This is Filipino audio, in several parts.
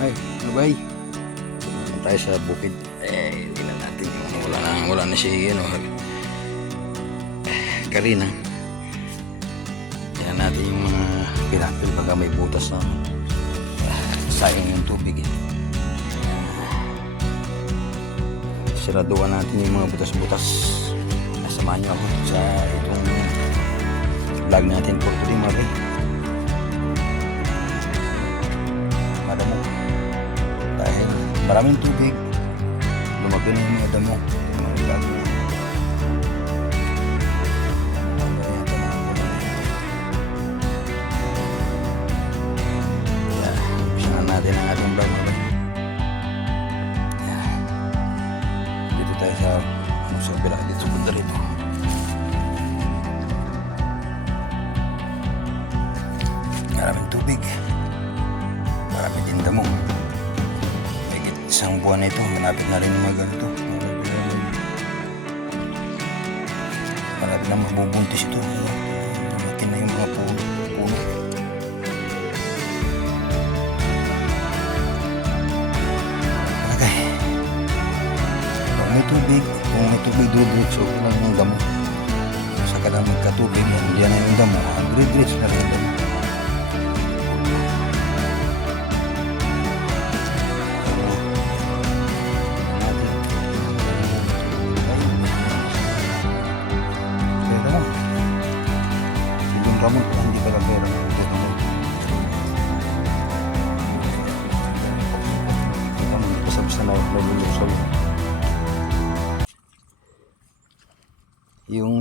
Ay, ano ba eh? Punta tayo sa bukid. Eh, tingnan natin yung ano, wala na, wala na si, ano, Karina. Tingnan natin yung mga pinapil baga may butas na ah, sayang yung tubig eh. Siraduan natin yung mga butas-butas. Nasamahan nyo ako sa itong vlog natin for today mga maraming tubig, lumaki na yung mga damo. Isang buwan na ito, malapit na rin mag ano to. Malapit na mabubuntis ito. Malaki na yung mga puno. puno. Okay. Kung may tubig, kung may tubig diretso lang yung damo. Sa kada magkatubig, yan na yung damo. Ang diretso na rin yung damo.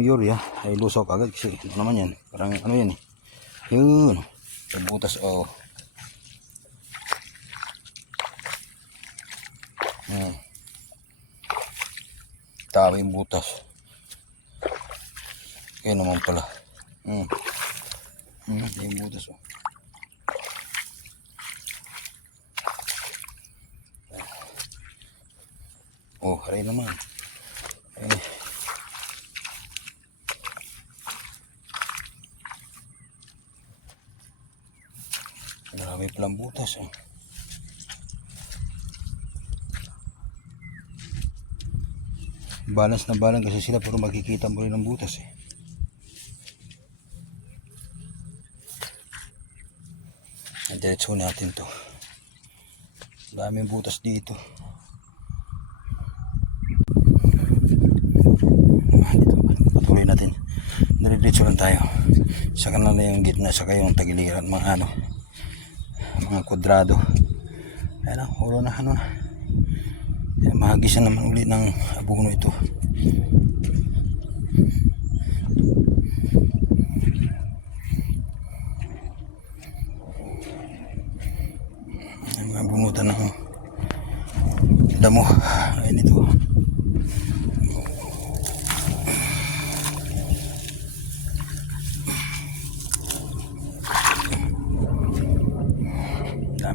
Urea ay lusok agad kasi ito naman yan. Parang ano yan eh. Yun. Butas o. Oh. Hmm. Tama yung butas. Kaya naman pala. Hmm. Hmm, yung butas oh. Oh, haray naman. Eh. Marami palang butas oh. Balance na balance kasi sila pero makikita mo rin ang butas eh. Diretso natin to. Daming butas dito. Ah, patuloy natin. Diretso lang tayo. Sa kanan na yung gitna, saka yung tagiliran, mga ano, mga kwadrado. Ayan na, ulo na, ano. Ayan, mahagis na naman ulit ng abuno ito. Ayan, mga bunutan ng damo. Ayan ito.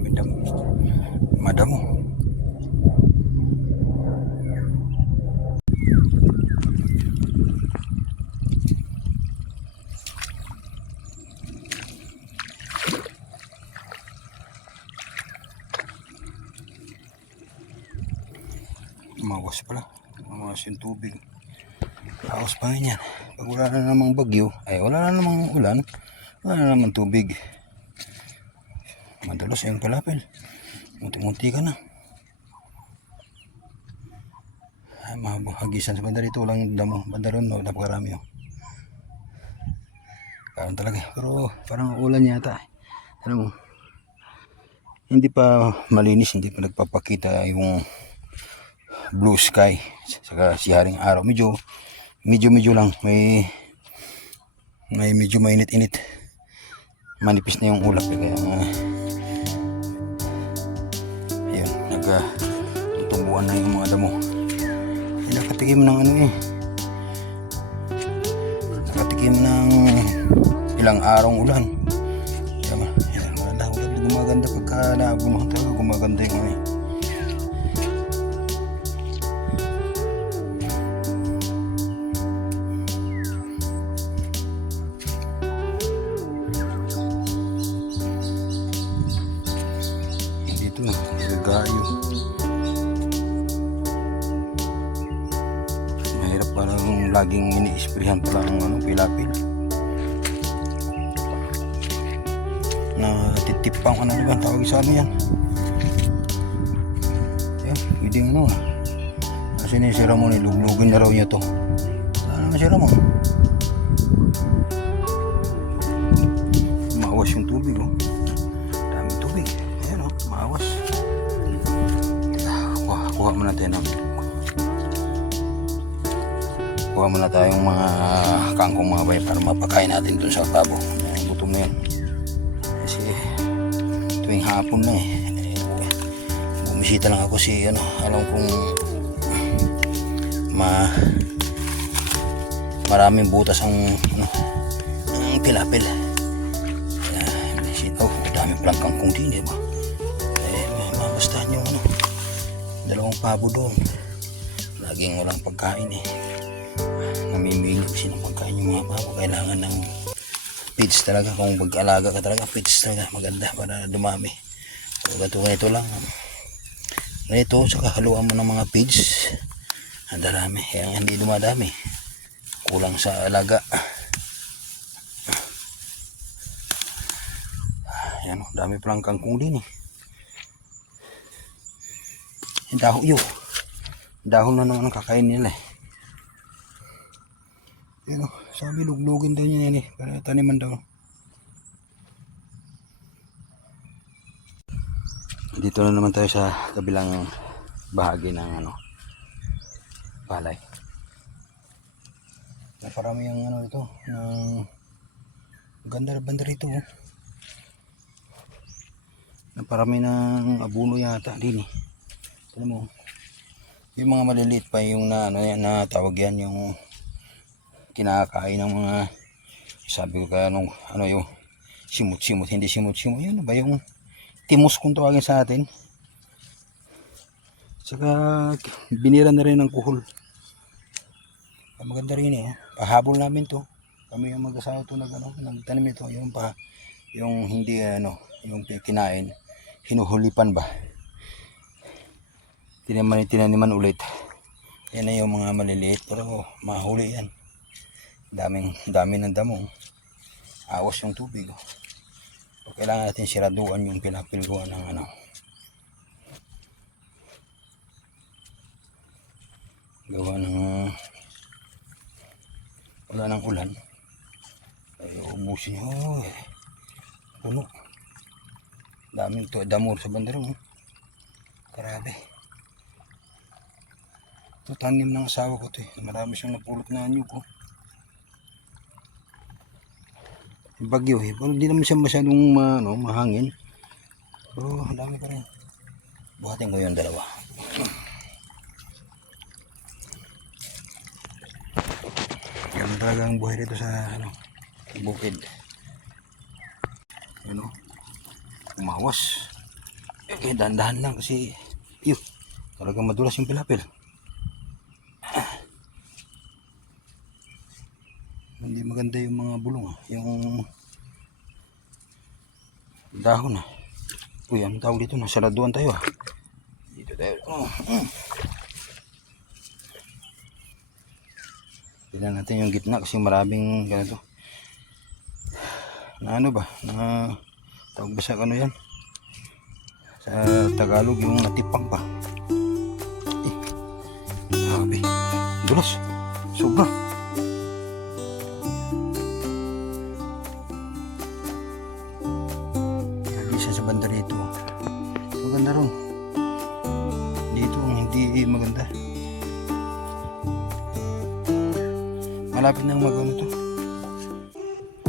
Dami damo. Madamo. Mawas pala. Mawas yung tubig. Mawas pa rin yan. Pag wala na namang bagyo, ay wala na namang ulan, wala na namang tubig. Madalos yung palapil. Munti-munti ka na. Ay, mahagisan sa banda rito. Walang damo. Banda ron, no, napakarami. Oh. Karon talaga. Pero parang ulan yata. Ano mo? Hindi pa malinis. Hindi pa nagpapakita yung blue sky. Saka si Haring Araw. Medyo, medyo, medyo lang. May, may medyo mainit-init. Manipis na yung ulap. Eh, kaya, uh, nag, uh, tutubuan na yung mga damo. Nakatikim ng ano eh. Nakatikim ng ilang arong ulan. Ma- yan, maganda. Ulan, gumaganda pagka naabunuhan talaga. Gumaganda yung ano eh. Laging ini-sprayan pala ang ano, pilapil. Na titipang ano ba tawag sa ano yan? Yan, pwede ano ah. Kasi ni si Ramon, iluglugin na raw niya to. Ano naman si Ramon? Maawas yung tubig oh. Daming tubig. Ayan oh, maawas. Kuha, kuha muna tayo ng kuha muna tayong mga kangkong mga bay para mapakain natin dun sa babo. Ayan, gutom na yan. Kasi tuwing hapon na eh. eh, Bumisita lang ako si ano, alam kong ma maraming butas ang ano, ang pilapil. Kaya, bisita, oh, dami palang kangkong din, eh, ba? Eh, mabastahan yung ano, dalawang pabo doon. Laging walang pagkain eh. Namimili kasi ng pagkain yung mga pabo. Kailangan ng feeds talaga. Kung mag-alaga ka talaga, feeds talaga. Maganda para dumami. So, ganito, ganito lang. Ganito, saka haluan mo ng mga feeds. Ang darami. Kaya hindi dumadami. Kulang sa alaga. Ayan o, dami palang kangkong din eh. Dahon yun. Dahon na naman ang kakain nila eh. Ayan o, sabi luglugin daw niya yan eh. Para taniman daw. Dito na naman tayo sa kabilang bahagi ng ano, palay. Naparami ang ano ito, ng ganda banda rito oh. Naparami ng abuno yata din eh. Alam mo, yung mga maliliit pa yung na, ano yan, na tawag yan yung kinakain ng mga sabi ko kaya nung ano yung simut-simut, hindi simut-simut, yun ba yung timus kung tawagin sa atin. Saka binira na rin ng kuhol. Maganda rin eh. Pahabol namin to. Kami yung mag-asawa to nag, ano, nagtanim ito. Yung, pa, yung hindi ano, yung kinain. Hinuhulipan ba? Tinaman, tinaniman ulit. Yan na yung mga maliliit. Pero mahuli yan. Daming, dami ng damo. Awas yung tubig. oh. So, kailangan natin siraduan yung pinapilguan ng ano. Gawa ng wala ng ulan. Ay, ubusin nyo. Oh, puno. Daming to, damor sa bandarong. oh. Grabe. Ito tanim ng asawa ko to eh. Marami siyang napulot na anyog ko. Yung bagyo eh. Pero di naman siya masyadong ma, ano, mahangin. Pero ang dami pa rin. Buhatin ko yung dalawa. Ganun talaga ang buhay dito sa ano, bukid. Ano? Umawas. Eh, dahan-dahan lang kasi yun, talagang madulas yung pilapil. Hindi maganda yung mga bulong ah. Yung dahon ah. Uy, ang tawag dito? Nasaraduan tayo ah. Dito tayo. Oh, mm. Tignan natin yung gitna kasi maraming ganito. Na ano ba? Na tawag ba sa ano yan? Sa Tagalog yung natipang pa. Eh, grabe. Dulas. Sobra. Malapit nang mag-ano to.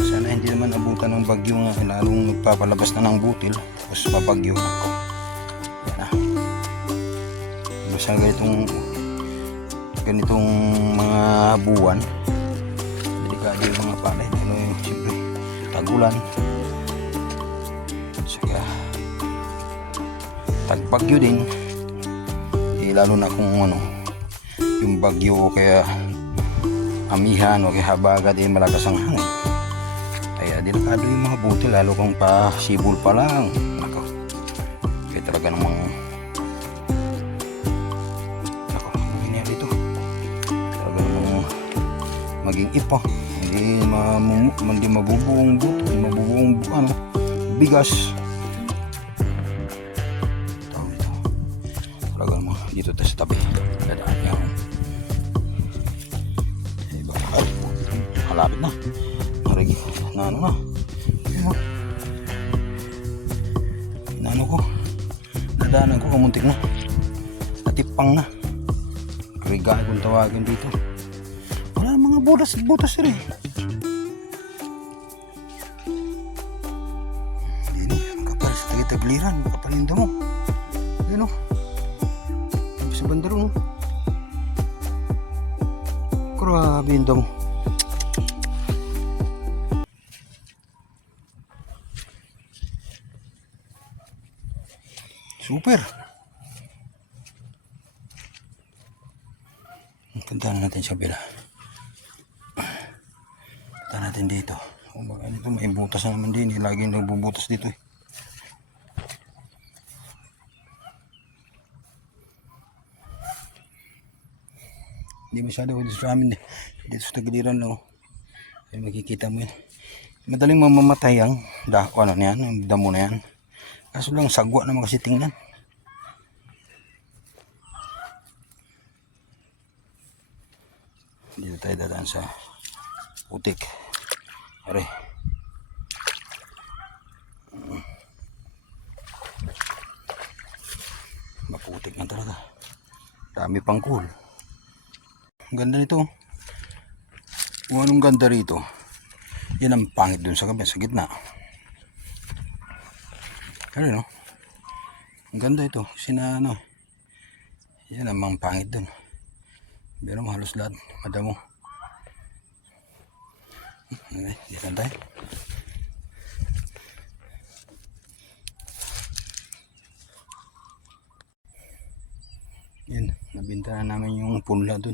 Sana hindi naman abutan ng bagyo nga lalong nagpapalabas na ng butil tapos mabagyo ako. Yan na. Basta ganitong ganitong mga buwan delikado yung mga palay ano yung siyempre tagulan saka tagbagyo din eh, lalo na kung ano yung bagyo kaya amihan o kaya habagat eh malakas ang hangin. Kaya delikado yung mga buti lalo kung pa sibol pa lang. Nako. Kaya talaga namang nako nangyayari dito? Talaga namang maging ipa oh. hindi, ma hindi mabubuong buto hindi mabubuong ano bigas. Malapit na. Marigi, na ano na. Oh. Na ano ko. Nadaanan ko, kamuntik na. Natipang na. Kriga kung tawagin dito. Wala mga butas, butas rin. Hindi na, makapal sa tagitagliran, makapalinda mo. Yun o. Sa bandaro, no? Grabe yung damo. Super. Punta na natin sa bila. Punta natin dito. Kung baka dito may butas na naman din. eh. Laging nagbubutas dito eh. Hindi masyado dito sa amin eh. Dito sa tagiliran lang. makikita mo yan. Madaling mamamatay ang dako ano na yan, ang damo na yan. Kaso lang sagwa naman kasi tingnan. Dito tayo dadaan sa putik. Are. Maputik na talaga. Dami pang cool. Ang ganda nito. Kung anong ganda rito, yan ang pangit dun sa gabi, sa gitna. Ano no? Ang ganda ito. Sina ano. Yan ang pangit dun. Pero mo halos lahat. Madamo. Okay, dito tayo. Yan, nabinta na namin yung punla dun.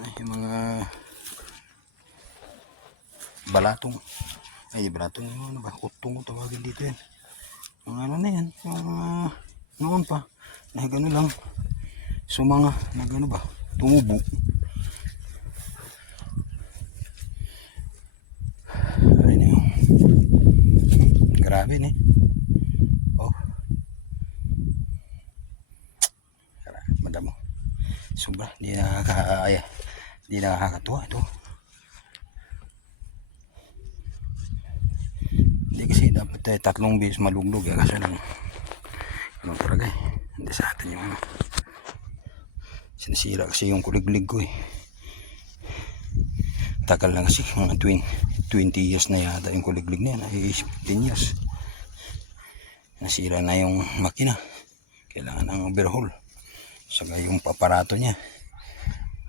Ay, yung mga balatong. Ay, balatong yung ano ba? Utong tawagin dito yan. Mga ano na yan. Yung mga noon pa. Na gano'n lang. So mga na gano ba? Tumubo. Ay na yun. Grabe ni. Oh. Madamo. Sobra, di nakakaaya. Di nakakatuwa ito. Hindi kasi dapat eh, tatlong beses maluglog eh. Kasi lang, ano talaga eh. Hindi sa atin yung ano. Sinisira kasi yung kuliglig ko eh. Tagal na kasi, mga 20, 20 years na yata yung kuliglig na yan. Ay, 15 years. Nasira na yung makina. Kailangan ng overhaul. Saka yung paparato niya.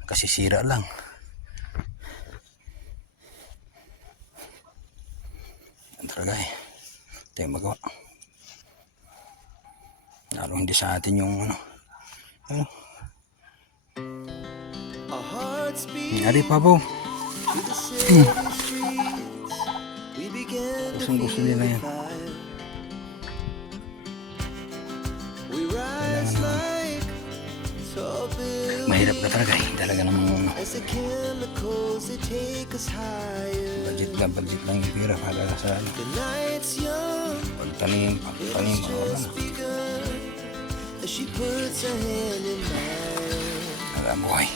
Kasi sira lang. Yan talaga eh. Ito yung magawa. Lalo hindi sa atin yung ano. Ano? Our hearts beat Ari pa po. to Gustong gusto nila yan. Mahirap na talaga eh. Talaga namang ano. Budget lang, budget yung pira. Para sa ano. Pagtanim, pagtanim. it's Ano. Alam buhay.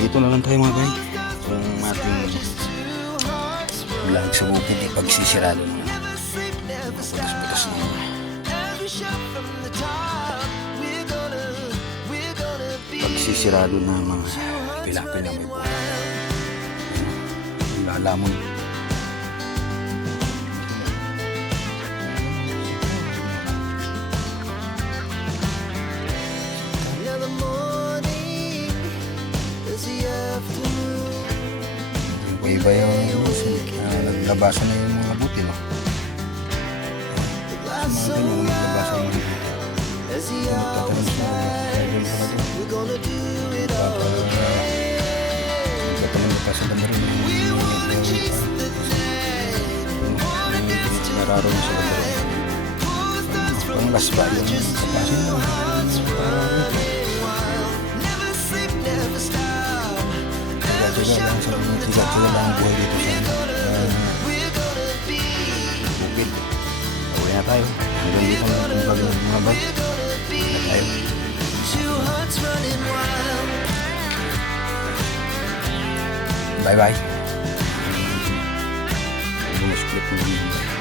Dito na lang tayo mga bay. Kung ating vlog sa bukid eh, pagsisirado be Pagsisirado na mga hearts pila-pila may buhay. Lalamon. Iba-iba yung uh, naglabasan na yung hearts running wild Never sleep, never stop Never Tiga-tiga lang shut sa from the tiga-tiga lang ang buhay dito sa uh, We're gonna be bukid. Uwi na tayo. Hanggang dito na ang vlog ng mga bag. We're gonna be Na tayo. Two hearts running wild Bye-bye. Bonus clip mo.